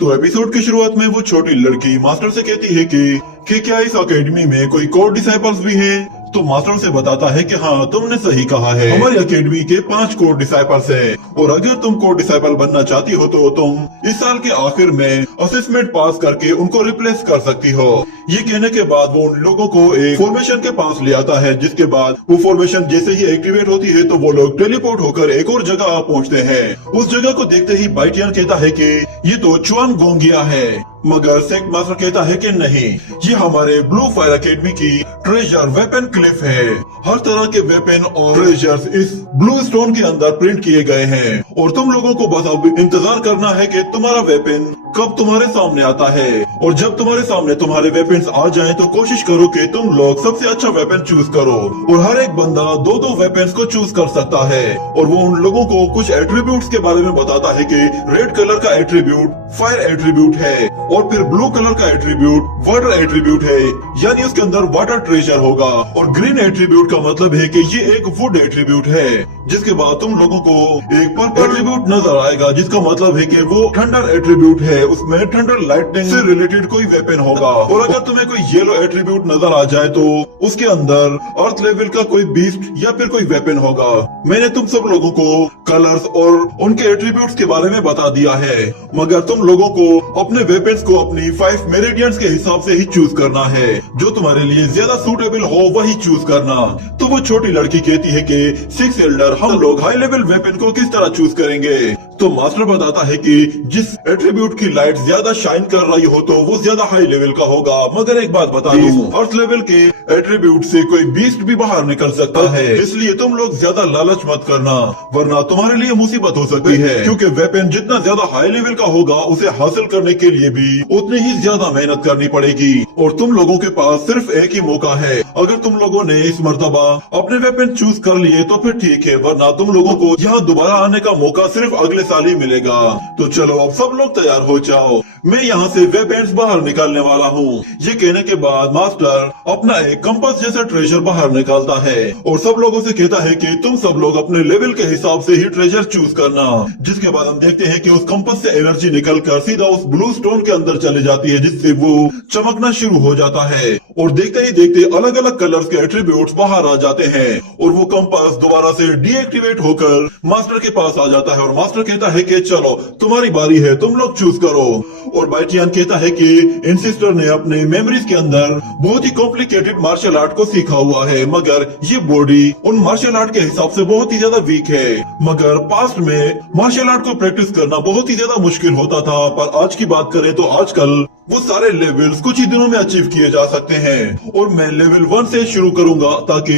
तो एपिसोड की शुरुआत में वो छोटी लड़की मास्टर से कहती है कि क्या इस अकेडमी में कोई कोर डिसाइपल्स भी है। तो मास्टर से बताता है कि हाँ, तुमने सही कहा है, हमारी अकेडमी के 5 कोर डिसाइपल्स हैं और अगर तुम कोर डिसाइपल बनना चाहती हो तो तुम इस साल के आखिर में असेसमेंट पास करके उनको रिप्लेस कर सकती हो। ये कहने के बाद वो उन लोगों को एक फॉर्मेशन के पास ले आता है, जिसके बाद वो फॉर्मेशन जैसे ही एक्टिवेट होती है तो वो लोग टेलीपोर्ट होकर एक और जगह पहुंचते हैं। उस जगह को देखते ही बाइटियन कहता है कि ये तो चुआन गोंगिया है, मगर सेक्ट मास्टर कहता है कि नहीं, ये हमारे ब्लू फायर अकेडमी की ट्रेजर वेपन क्लिफ है। हर तरह के वेपन और ट्रेजर्स इस ब्लू स्टोन के अंदर प्रिंट किए गए हैं और तुम लोगों को बस अब इंतजार करना है कि तुम्हारा वेपन कब तुम्हारे सामने आता है। और जब तुम्हारे सामने तुम्हारे वेपन्स आ जाएं तो कोशिश करो कि तुम लोग सबसे अच्छा वेपन चूज करो। और हर एक बंदा 2-2 वेपन्स को चूज कर सकता है। और वो उन लोगों को कुछ एट्रीब्यूट्स के बारे में बताता है कि रेड कलर का एट्रीब्यूट फायर एट्रीब्यूट है और फिर ब्लू कलर का एट्रीब्यूट वाटर एट्रीब्यूट है, यानी उसके अंदर वाटर ट्रेजर होगा। और ग्रीन एट्रीब्यूट का मतलब है कि ये एक वुड एट्रीब्यूट है। जिसके बाद तुम लोगों को एक पर्पल एट्रीब्यूट नजर आएगा, जिसका मतलब है कि वो थंडर एट्रीब्यूट है, उसमें थंडर लाइटनिंग से रिलेटेड कोई वेपन होगा। और अगर तुम्हें कोई येलो एट्रीब्यूट नजर आ जाए तो उसके अंदर अर्थ लेवल का कोई बीस्ट या फिर कोई वेपन होगा। मैंने तुम सब लोगों को कलर्स और उनके एट्रीब्यूट्स के बारे में बता दिया है, मगर तुम लोगों को अपने वेपन्स को अपनी 5 मेरिडियंस के हिसाब से ही चूज करना है। जो तुम्हारे लिए ज्यादा सूटेबल हो वही चूज करना। तो वो छोटी लड़की कहती है कि 6 एल्डर, हम लोग हाई लेवल वेपन को किस तरह चूज करेंगे। तो मास्टर बताता है कि जिस एट्रीब्यूट की लाइट ज्यादा शाइन कर रही हो तो वो ज्यादा हाई लेवल का होगा। मगर एक बात बता दूं, अर्थ लेवल के एट्रीब्यूट से कोई बीस्ट भी बाहर निकल सकता है, इसलिए तुम लोग ज्यादा लालच मत करना, वरना तुम्हारे लिए मुसीबत हो सकती है। क्योंकि वेपन जितना ज्यादा हाई लेवल का होगा उसे हासिल करने के लिए भी उतनी ही ज्यादा मेहनत करनी पड़ेगी। और तुम लोगों के पास सिर्फ एक ही मौका है। अगर तुम लोगों ने इस मर्तबा अपने वेपन चूज कर लिए तो फिर ठीक है, वरना तुम लोगों को यहाँ दोबारा आने का मौका सिर्फ अगले साल ही मिलेगा। तो चलो अब सब लोग तैयार हो जाओ, मैं यहाँ से वेपन्स बाहर निकालने वाला हूँ। ये कहने के बाद मास्टर अपना एक कंपास जैसा ट्रेजर बाहर निकालता है और सब लोगों से कहता है कि तुम सब लोग अपने लेवल के हिसाब से ही ट्रेजर चूज करना। जिसके बाद हम देखते हैं कि उस कंपास से एनर्जी निकलकर सीधा उस ब्लू स्टोन के अंदर चले जाती है, जिससे वो चमकना शुरू हो जाता है। और देखते ही देखते अलग अलग कलर्स के एट्रीब्यूट्स बाहर आ जाते हैं और वो कंपास दोबारा से डीएक्टिवेट होकर मास्टर के पास आ जाता है। और मास्टर कहता है कि चलो तुम्हारी बारी है, तुम लोग चूज करो। और बाइटियन कहता है कि इन सिस्टर ने अपने मेमोरीज के अंदर बहुत ही कॉम्प्लिकेटेड मार्शल आर्ट को सीखा हुआ है, मगर ये बॉडी उन मार्शल आर्ट के हिसाब से बहुत ही ज्यादा वीक है। मगर पास्ट में मार्शल आर्ट को प्रैक्टिस करना बहुत ही ज्यादा मुश्किल होता था, पर आज की बात करें तो आजकल वो सारे लेवल्स कुछ ही दिनों में अचीव किए जा सकते हैं। और मैं लेवल 1 से शुरू करूंगा ताकि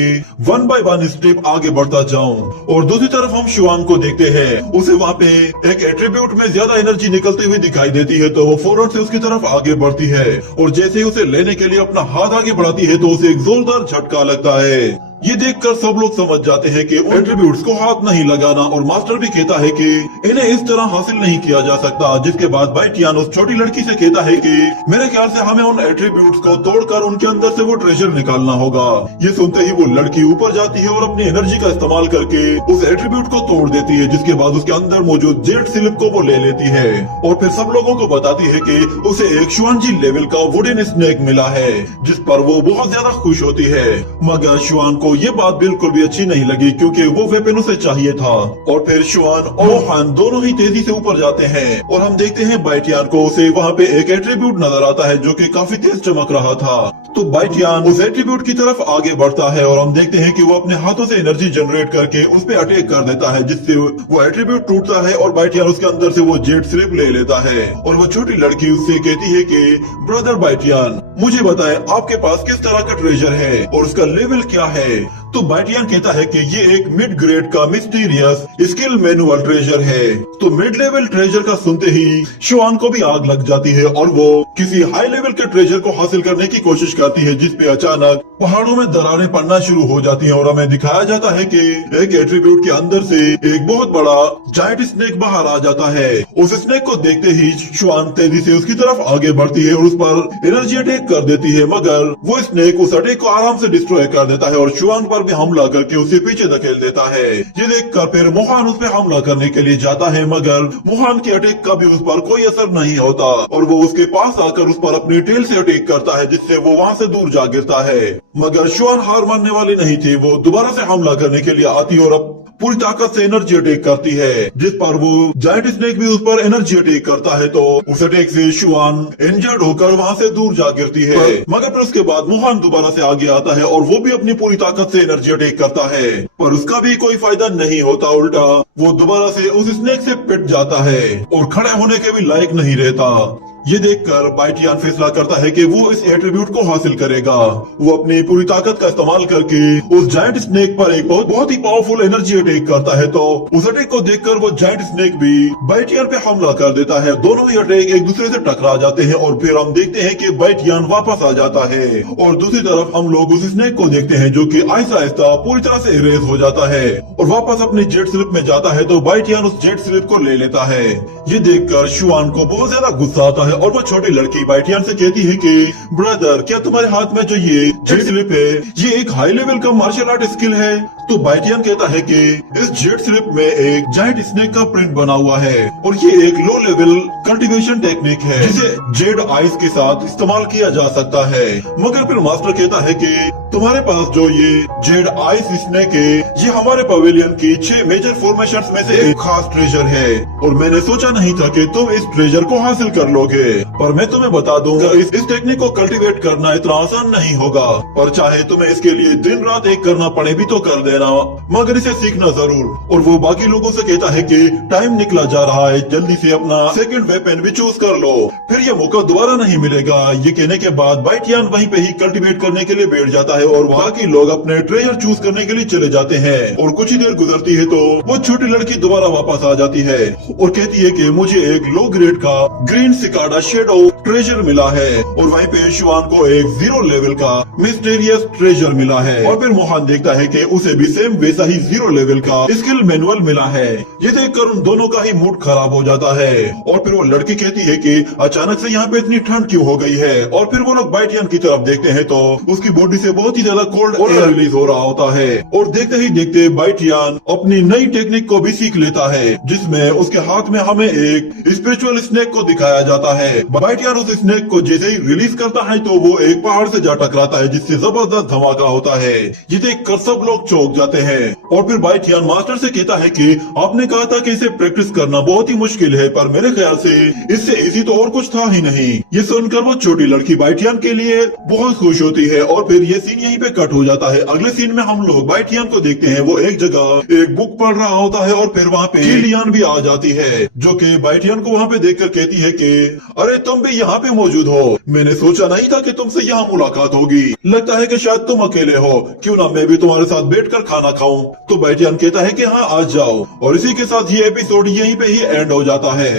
1 बाय 1 स्टेप आगे बढ़ता जाऊं। और दूसरी तरफ हम शुआन को देखते हैं, उसे वहाँ पे एक एट्रीब्यूट में ज्यादा एनर्जी निकलती हुई दिखाई देती है, तो वो फौरन से उसकी तरफ आगे बढ़ती है। और जैसे ही उसे लेने के लिए अपना हाथ आगे बढ़ाती है तो उसे एक जोरदार झटका लगता है। ये देखकर सब लोग समझ जाते हैं कि उन एट्रीब्यूट्स को हाथ नहीं लगाना। और मास्टर भी कहता है कि इन्हें इस तरह हासिल नहीं किया जा सकता। जिसके बाद बाइटियन उस छोटी लड़की से कहता है कि मेरे ख्याल से हमें उन एट्रीब्यूट्स को तोड़कर उनके अंदर से वो ट्रेजर निकालना होगा। ये सुनते ही वो लड़की ऊपर जाती है और अपनी एनर्जी का इस्तेमाल करके उस एट्रीब्यूट को तोड़ देती है। जिसके बाद उसके अंदर मौजूद जेड स्लिप को वो ले लेती है और फिर सब लोगों को बताती है कि उसे एक शुआनजी लेवल का वुडन स्नेक मिला है, जिस पर वो बहुत ज्यादा खुश होती है। मगर शुआन को ये बात बिल्कुल भी अच्छी नहीं लगी, क्योंकि वो वेपन उसे चाहिए था। और फिर शुआन और मोहान दोनों ही तेजी से ऊपर जाते हैं और हम देखते हैं बाइटियन को उसे वहाँ पे एक एट्रीब्यूट नजर आता है जो कि काफी तेज चमक रहा था। तो बाइटियन उस एट्रीब्यूट की तरफ आगे बढ़ता है और हम देखते हैं कि वो अपने हाथों से एनर्जी जनरेट करके उस पे अटैक कर देता है, जिससे वो एट्रीब्यूट टूटता है और बाइटियन उसके अंदर से वो जेड स्लिप ले लेता है। और वो छोटी लड़की उससे कहती है कि ब्रदर बाइटियन, मुझे बताएं आपके पास किस तरह का ट्रेजर है और उसका लेवल क्या है। तो बाइटियन कहता है कि ये एक मिड ग्रेड का मिस्टीरियस स्किल मैनुअल ट्रेजर है। तो मिड लेवल ट्रेजर का सुनते ही शुआन को भी आग लग जाती है और वो किसी हाई लेवल के ट्रेजर को हासिल करने की कोशिश करती है, जिसपे अचानक पहाड़ों में दरारें पड़ना शुरू हो जाती हैं। और हमें दिखाया जाता है कि एक एट्रीब्यूट के अंदर से एक बहुत बड़ा जायंट स्नेक बाहर आ जाता है। उस स्नेक को देखते ही शुआन तेजी से उसकी तरफ आगे बढ़ती है और उस पर एनर्जी अटैक कर देती है, मगर वो स्नेक उस अटैक को आराम से डिस्ट्रॉय कर देता है और शुआन पर पर भी हमला करके उसे पीछे धकेल देता है। ये देखकर फिर मोहान उस पर हमला करने के लिए जाता है, मगर मोहान के अटैक का भी उस पर कोई असर नहीं होता और वो उसके पास आकर उस पर अपनी टेल से अटैक करता है, जिससे वो वहाँ से दूर जा गिरता है। मगर शुआन हार मानने वाली नहीं थी, वो दोबारा से हमला करने के लिए आती और अब पूरी ताकत से एनर्जी अटैक करती है, जिस पर वो जायंट स्नेक भी उस पर एनर्जी अटैक करता है। तो उस अटैक से शुआन इंजर्ड होकर वहाँ से दूर जा गिरती है, मगर फिर उसके बाद मोहान दोबारा से आगे आता है और वो भी अपनी पूरी ताकत से एनर्जी अटैक करता है, पर उसका भी कोई फायदा नहीं होता। उल्टा वो दोबारा से उस स्नेक से पिट जाता है और खड़े होने के भी लायक नहीं रहता। ये देखकर बाइटियान फैसला करता है कि वो इस एट्रीब्यूट को हासिल करेगा। वो अपनी पूरी ताकत का इस्तेमाल करके उस जायंट स्नेक पर एक बहुत ही पावरफुल एनर्जी अटैक करता है। तो उस अटैक को देखकर वो जायंट स्नेक भी बाइटियान पे हमला कर देता है। दोनों ही अटैक एक दूसरे से टकरा जाते हैं और फिर हम देखते हैं कि बाइटियान वापस आ जाता है और दूसरी तरफ हम लोग उस स्नेक को देखते हैं जो कि आहिस्ता आहिस्ता पूरी तरह से इरेज हो जाता है और वापस अपनी जेट स्लिप में जाता है। तो बाइटियान उस जेट स्लिप को ले लेता है। ये देखकर शुआन को बहुत ज्यादा गुस्सा आता है और वो छोटी लड़की बाइटियान से कहती है कि ब्रदर, क्या तुम्हारे हाथ में जो ये जेट स्लिप है ये एक हाई लेवल का मार्शल आर्ट स्किल है? तो बाइटियान कहता है कि इस जेट स्लिप में एक जायंट स्नेक का प्रिंट बना हुआ है और ये एक लो लेवल कल्टीवेशन टेक्निक है जिसे जेड आइस के साथ इस्तेमाल किया जा सकता है। मगर फिर मास्टर कहता है कि तुम्हारे पास जो ये जेड आइस स्नेक है ये हमारे पवेलियन की 6 मेजर फॉर्मेशंस में से एक खास ट्रेजर है और मैंने सोचा नहीं था कि तुम इस ट्रेजर को हासिल कर लोगे। पर मैं तुम्हें बता दूंगा इस टेक्निक को कल्टीवेट करना इतना आसान नहीं होगा, पर चाहे तुम्हें इसके लिए दिन रात एक करना पड़े भी तो कर देना, मगर इसे सीखना जरूर। और वो बाकी लोगों से कहता है कि टाइम निकला जा रहा है, जल्दी से अपना सेकंड वेपन भी चूज कर लो, फिर ये मौका दोबारा नहीं मिलेगा। ये कहने के बाद बाइटियान वहीं पे ही कल्टीवेट करने के लिए बैठ जाता है और बाकी लोग अपने ट्रेजर चूज करने के लिए चले जाते हैं। और कुछ ही देर गुजरती है तो वो छोटी लड़की दोबारा वापस आ जाती है और कहती है कि मुझे एक लो ग्रेड का ग्रीन सिकाडा शेडो ट्रेजर मिला है और वहीं पे शुआन को एक 0 लेवल का मिस्टीरियस ट्रेजर मिला है। और फिर मोहन देखता है कि उसे भी सेम वैसा ही 0 लेवल का स्किल मैनुअल मिला है। ये देखकर उन दोनों का ही मूड खराब हो जाता है और फिर वो लड़की कहती है कि अचानक से यहाँ पे इतनी ठंड क्यों हो गई है। और फिर वो लोग बाइटियान की तरफ देखते हैं तो उसकी बॉडी से बहुत ही ज्यादा कोल्ड एयर रिलीज हो रहा होता है और देखते ही देखते बाइटियान अपनी नई टेक्निक को भी सीख लेता है, जिसमें उसके हाथ में हमें एक स्पिरिचुअल स्नेक को दिखाया जाता है। बाइटियान उस स्नेक को जैसे ही रिलीज करता है तो वो एक पहाड़ से जा टकराता है, जिससे जबरदस्त धमाका होता है। ये देखकर सब लोग चौंक जाते हैं और फिर बाइटियान मास्टर से कहता है कि आपने कहा था कि इसे प्रैक्टिस करना बहुत ही मुश्किल है, पर मेरे ख्याल से इससे इजी तो और कुछ था ही नहीं। ये सुनकर वो छोटी लड़की बाइटियान के लिए बहुत खुश होती है और फिर ये सीन यहीं पे कट हो जाता है। अगले सीन में हम लोग बाइटियान को देखते हैं, वो एक जगह एक बुक पढ़ रहा होता है और फिर वहाँ पे किलियान भी आ जाती है, जो कि बाइटियान को वहाँ पे देखकर कहती है कि अरे तुम भी यहाँ पे मौजूद हो, मैंने सोचा नहीं था कि तुमसे यहाँ मुलाकात होगी, लगता है कि शायद तुम अकेले हो, क्यों ना मैं भी तुम्हारे साथ बैठकर खाना खाऊं। तो बाइटियान कहता है कि हाँ आ जाओ और इसी के साथ ये एपिसोड यहीं पे ही एंड हो जाता है।